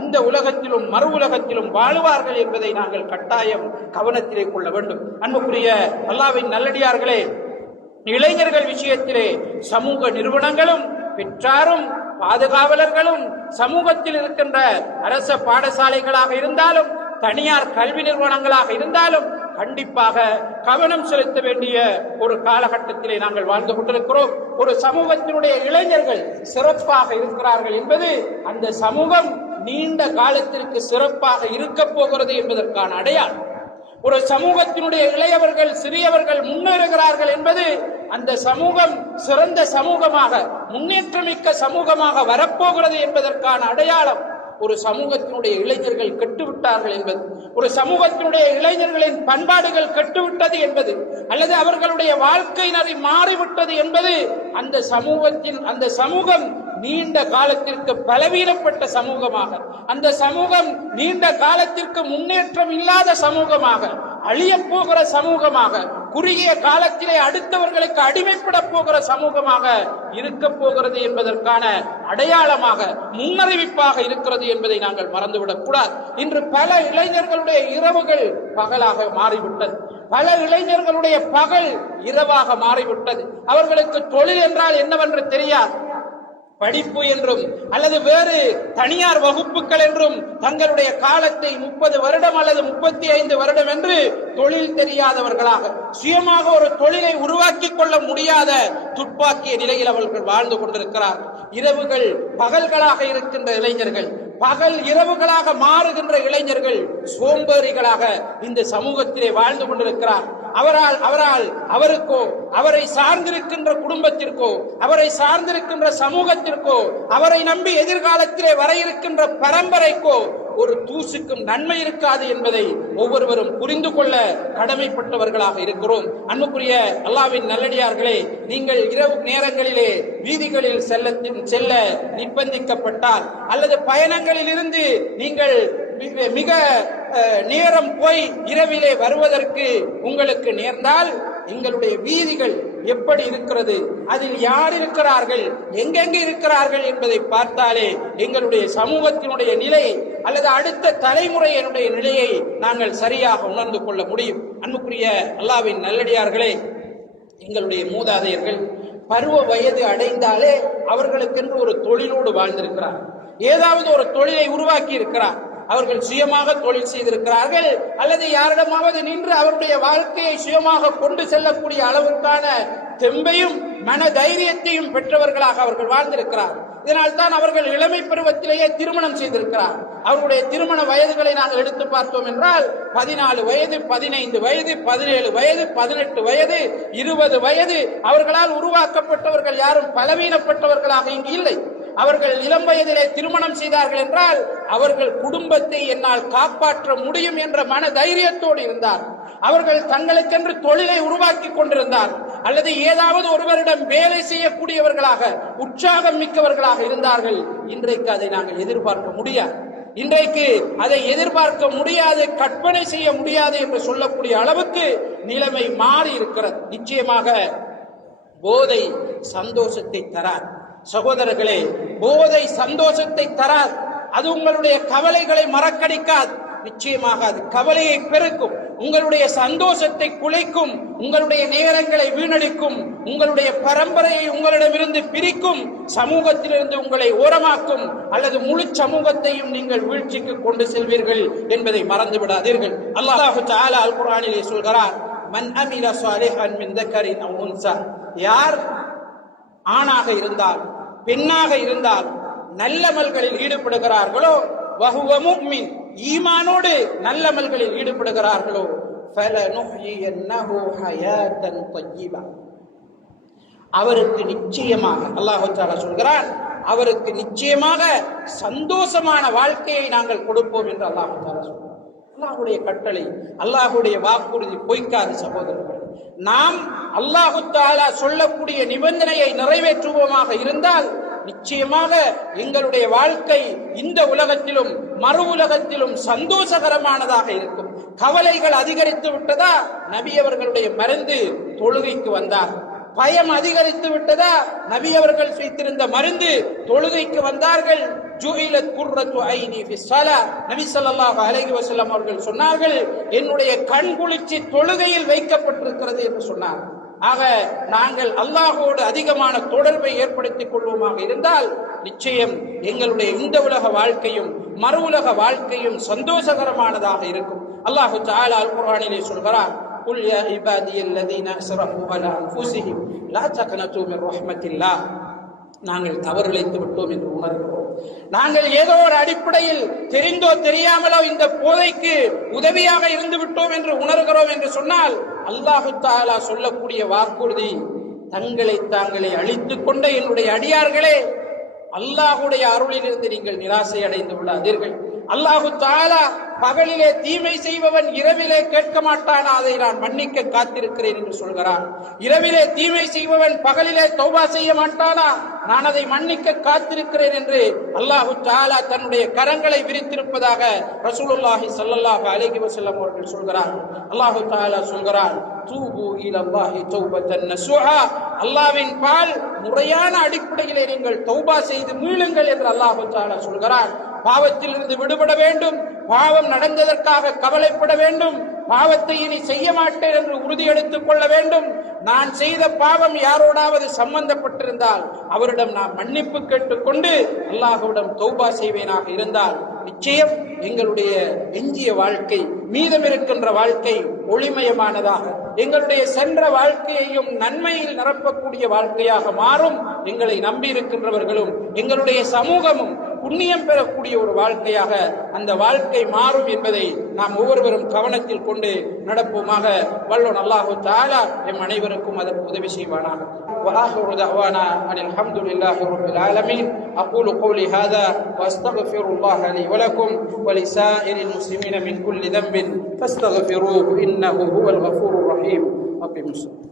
இந்த உலகத்திலும் மறு உலகத்திலும் வாழுவார்கள் என்பதை நாங்கள் கட்டாயம் கவனத்திலே கொள்ள வேண்டும். அன்புக்குரிய அல்லாஹ்வின் நல்லடியார்களே, இளைஞர்கள் விஷயத்திலே சமூக நிறுவனங்களும் பெற்றாரும் பாதுகாவலர்களும் சமூகத்தில் இருக்கின்ற அரச பாடசாலைகளாக இருந்தாலும் தனியார் கல்வி நிறுவனங்களாக இருந்தாலும் கண்டிப்பாக கவனம் செலுத்த வேண்டிய ஒரு காலகட்டத்திலே நாங்கள் வாழ்ந்து கொண்டிருக்கிறோம். ஒரு சமூகத்தினுடைய இளைஞர்கள் சிறப்பாக இருக்கிறார்கள் என்பது அந்த சமூகம் நீண்ட காலத்திற்கு சிறப்பாக இருக்க போகிறது என்பதற்கான அடையாளம். ஒரு சமூகத்தினுடைய இளையவர்கள் சிறியவர்கள் முன்னேறுகிறார்கள் என்பது அந்த சமூகம் சிறந்த சமூகமாக முன்னேற்றமிக்க சமூகமாக வரப்போகிறது என்பதற்கான அடையாளம். ஒரு சமூகத்தினுடைய இளைஞர்கள் கெட்டுவிட்டார்கள் என்பது, ஒரு சமூகத்தினுடைய இளைஞர்களின் பண்பாடுகள் கெட்டுவிட்டது என்பது, அல்லது அவர்களுடைய வாழ்க்கை நெறி மாறிவிட்டது என்பது அந்த சமூகம் நீண்ட காலத்திற்கு பலவீனப்பட்ட சமூகமாக, அந்த சமூகம் நீண்ட காலத்திற்கு முன்னேற்றம் இல்லாத சமூகமாக, அழிய போகிற சமூகமாக, குறுகிய காலத்திலே அடுத்தவர்களுக்கு அடிமைப்பட போகிற சமூகமாக இருக்க போகிறது என்பதற்கான அடையாளமாக முன்னறிவிப்பாக இருக்கிறது என்பதை நாங்கள் மறந்துவிடக் கூடாது. இன்று பல இளைஞர்களுடைய இரவுகள் பகலாக மாறிவிட்டது. பல இளைஞர்களுடைய பகல் இரவாக மாறிவிட்டது. அவர்களுக்கு தொழில் என்றால் என்னவென்று தெரியாது. படிப்பு என்றும் அல்லது வேறு தனியார் வகுப்புகள் என்றும் தங்களுடைய காலத்தை 30 வருடம் அல்லது 35 வருடம் என்று தொழில் தெரியாதவர்களாக, சுயமாக ஒரு தொழிலை உருவாக்கி கொள்ள முடியாத துப்பாக்கிய நிலையில் அவர்கள் வாழ்ந்து கொண்டிருக்கிறார். இரவுகள் பகல்களாக இருக்கின்ற இளைஞர்கள், பகல் இரவுகளாக மாறுகின்ற இளைஞர்கள் சோம்பேறிகளாக இந்த சமூகத்திலே வாழ்ந்து கொண்டிருக்கிறார். அவருக்கோ, அவரை சார்ந்திருக்கின்ற குடும்பத்திற்கோ, அவரை சார்ந்திருக்கின்ற சமூகத்திற்கோ, அவரை நம்பி எதிர்காலத்திலே வர இருக்கின்ற பரம்பரைக்கோ ஒரு தூசுக்கும் நன்மை இருக்காது என்பதை ஒவ்வொருவரும் புரிந்து கொள்ள கடமைப்பட்டவர்களாக இருக்கிறோம். அன்புக்குரிய அல்லாஹ்வின் நல்லடியார்களே, நீங்கள் இரவு நேரங்களிலே வீதிகளில் செல்ல நிர்பந்திக்கப்பட்டால் அல்லது பயணங்களில் இருந்து நீங்கள் மிக நேரம் போய் இரவிலே வருவதற்கு உங்களுக்கு நேர்ந்தால் எங்களுடைய வீதிகள் எப்படி இருக்கிறது, அதில் யார் இருக்கிறார்கள், எங்கெங்கே இருக்கிறார்கள் என்பதை பார்த்தாலே எங்களுடைய சமூகத்தினுடைய நிலை அல்லது அடுத்த தலைமுறையினுடைய நிலையை நாங்கள் சரியாக உணர்ந்து கொள்ள முடியும். அன்புக்குரிய அல்லாஹ்வின் நல்லடியார்களே, எங்களுடைய மூதாதையர்கள் பருவ வயது அடைந்தாலே அவர்களுக்கென்று ஒரு தொழிலோடு வாழ்ந்திருக்கிறார், ஏதாவது ஒரு தொழிலை உருவாக்கி இருக்கிறார். அவர்கள் சுயமாக தொழில் செய்திருக்கிறார்கள் அல்லது யாரிடமாவது நின்று அவருடைய வாழ்க்கையை சுயமாக கொண்டு செல்லக்கூடிய அளவுக்கான தெம்பையும் மன தைரியத்தையும் பெற்றவர்களாக அவர்கள் வாழ்ந்திருக்கிறார். இதனால் தான் அவர்கள் இளமை பருவத்திலேயே திருமணம் செய்திருக்கிறார். அவருடைய திருமண வயதுகளை நாங்கள் எடுத்து பார்த்தோம் என்றால் 14 வயது, 15 வயது, 17 வயது, 18 வயது, 20 வயது. அவர்களால் உருவாக்கப்பட்டவர்கள் யாரும் பலவீனப்பட்டவர்களாக இங்கு இல்லை. அவர்கள் இளம் வயதிலே திருமணம் செய்தார்கள் என்றால் அவர்கள் குடும்பத்தை என்னால் காப்பாற்ற முடியும் என்ற மன தைரியத்தோடு இருந்தார். அவர்கள் தங்களுக்கென்று தொழிலை உருவாக்கி கொண்டிருந்தார் அல்லது ஏதாவது ஒருவரிடம் வேலை செய்யக்கூடியவர்களாக உற்சாகம் மிக்கவர்களாக இருந்தார்கள். இன்றைக்கு அதை நாங்கள் எதிர்பார்க்க முடியாது. இன்றைக்கு அதை எதிர்பார்க்க முடியாது, கற்பனை செய்ய முடியாது என்று சொல்லக்கூடிய அளவுக்கு நிலைமை மாறி இருக்கிறது. நிச்சயமாக போதை சந்தோஷத்தை தரார். சகோதரர்களே, போதை சந்தோஷத்தை தராது. அது உங்களுடைய கவலைகளை மறக்கடிக்காது. நிச்சயமாக அது கவலையை பெருக்கும், உங்களுடைய சந்தோஷத்தை குலைக்கும், உங்களுடைய நேரங்களை வீணடிக்கும், உங்களுடைய பரம்பரையை உங்களிடமிருந்து பிரிக்கும், சமூகத்திலிருந்து உங்களை ஓரமாக்கும் அல்லது முழு சமூகத்தையும் நீங்கள் வீழ்ச்சிக்கு கொண்டு செல்வீர்கள் என்பதை மறந்து விடாதீர்கள். அல்லாஹ் தஆலா அல் குர்ஆனிலே சொல்கிறார், மன் அமில ஸாலிஹன் மின் தக்கரின் அவ் உன்ஸா, யார் ஆணாக இருந்தால் பெண்ணாக இருந்தால் நல்லமல்களில் ஈடுபடுகிறார்களோ, வஹுவ முஃமின், ஈமானோடு நல்லமல்களில் ஈடுபடுகிறார்களோ, ஃபலனுஹ்யியன்னஹு ஹயாத்தன் தய்யிபா, அவருக்கு நிச்சயமாக அல்லாஹ் தஆலா சொல்கிறான், அவருக்கு நிச்சயமாக சந்தோஷமான வாழ்க்கையை நாங்கள் கொடுப்போம் என்று அல்லாஹ் தஆலா சொல்கிறார். அல்லாஹ்வுடைய கட்டளை, அல்லாஹ்வுடைய வாக்குறுதி பொய்க்காது சகோதரர்கள். நாம் அல்லாஹ் தஆலா சொல்லக்கூடிய நிபந்தனையை நிறைவேற்றுவோமாக இருந்தால் நிச்சயமாக எங்களுடைய வாழ்க்கை இந்த உலகத்திலும் மறு உலகத்திலும் சந்தோஷகரமானதாக இருக்கும். கவலைகள் அதிகரித்து விட்டதா, நபி அவர்களுடைய மருந்து தொழுகைக்கு வந்தார். பயம் அதிகரித்து விட்டதா, நபி அவர்கள் வைத்திருந்த மருந்து தொழுகைக்கு வந்தார்கள். ஜுஇலத் குர்ரத்து ஐனி ஃபிஸ் ஸலா, நபி ஸல்லல்லாஹு அலைஹி வஸல்லம் அவர்கள் சொன்னார்கள், என்னுடைய கண் குளிர்ச்சி தொழுகையில் வைக்கப்பட்டிருக்கிறது என்று சொன்னார். ஆக நாங்கள் அல்லாஹ்வோடு அதிகமான தொடர்பை ஏற்படுத்திக் கொள்வோமாக இருந்தால் நிச்சயம் எங்களுடைய இந்த உலக வாழ்க்கையும் மறு உலக வாழ்க்கையும் சந்தோஷகரமானதாக இருக்கும். அல்லாஹ் தஆலா அல் குர்ஆனிலே சொல்கிறார், குல் யா இபாதியல்லதீன அஸ்ரஃபு அலா அன்ஃபுஸிஹிம் லா தக்னது மின் ரஹ்மத்தில்லாஹ், நாங்கள் தவறிழைத்து விட்டோம் என்று உணர்கிறோம். நாங்கள் ஏதோ ஒரு அடிப்படையில் தெரிந்தோ தெரியாமலோ இந்த போதைக்கு உதவியாக இருந்து விட்டோம் என்று உணர்கிறோம் என்று சொன்னால் அல்லாஹ் தஆலா சொல்லக்கூடிய வாக்குறுதி, தங்களை தாங்களே அழித்துக் கொண்ட என்னுடைய அடியார்களே, அல்லாஹ்வுடைய அருளிலிருந்து நீங்கள் நிராசை அடைந்து விடாதீர்கள். அல்லாஹ் தஆலா பகலிலே தீமை செய்பவன் இரவிலே கேட்க மாட்டானா, அதை நான் மன்னிக்க காத்திருக்கிறேன் என்று சொல்கிறான். இரவிலே தீமை செய்பவன் பகலிலே தௌபா செய்ய மாட்டானா, நான் அதை மன்னிக்க காத்திருக்கிறேன் என்று அல்லாஹ் தஆலா தன்னுடைய கரங்களை விரித்திருப்பதாக ரசூலுல்லாஹி ஸல்லல்லாஹு அலைஹி வஸல்லம் அவர்கள் சொல்கிறார். அல்லாஹ் தஆலா சொல்கிறான், தூபு இலல்லாஹி தௌபத்தன் நஸூஹா, அல்லாஹ்வின் பால் முறையான அடிப்படையிலே நீங்கள் தௌபா செய்து மீளுங்கள் என்று அல்லாஹ் தஆலா சொல்கிறான். பாவத்திலிருந்து விடுபட வேண்டும், பாவம் நடந்ததற்காக கவலைப்பட வேண்டும், பாவத்தை இனி செய்ய மாட்டேன் என்று உறுதி எடுத்துக் கொள்ள வேண்டும். நான் செய்த பாவம் யாரோடாவது சம்பந்தப்பட்டிருந்தால் அவரிடம் நான் மன்னிப்பு கேட்டுக்கொண்டு அல்லாஹ்விடம் தௌபா செய்வேனாக இருந்தால் நிச்சயம் எங்களுடைய எஞ்சிய வாழ்க்கை, மீதம் இருக்கின்ற வாழ்க்கை ஒளிமயமானதாக, எங்களுடைய சென்ற வாழ்க்கையையும் நன்மையில் நிரப்பக்கூடிய வாழ்க்கையாக மாறும். எங்களை நம்பி இருக்கின்றவர்களும் எங்களுடைய சமூகமும் புண்ணியம் பெறக்கூடிய ஒரு வாழ்க்கையாக அந்த வாழ்க்கை மாறும் என்பதை நாம் ஒவ்வொருவரும் கவனத்தில் கொண்டு நடப்போமாக. வல்லோன் அல்லாஹு தஆலா எம் அனைவருக்கும் அதற்கு உதவி செய்வானாக. وآخر دعوانا أن الحمد لله رب العالمين. أقول قولي هذا وأستغفر الله لي ولكم ولسائر المسلمين من كل ذنب فاستغفروه إنه هو الغفور الرحيم. أقيموا الصلاة.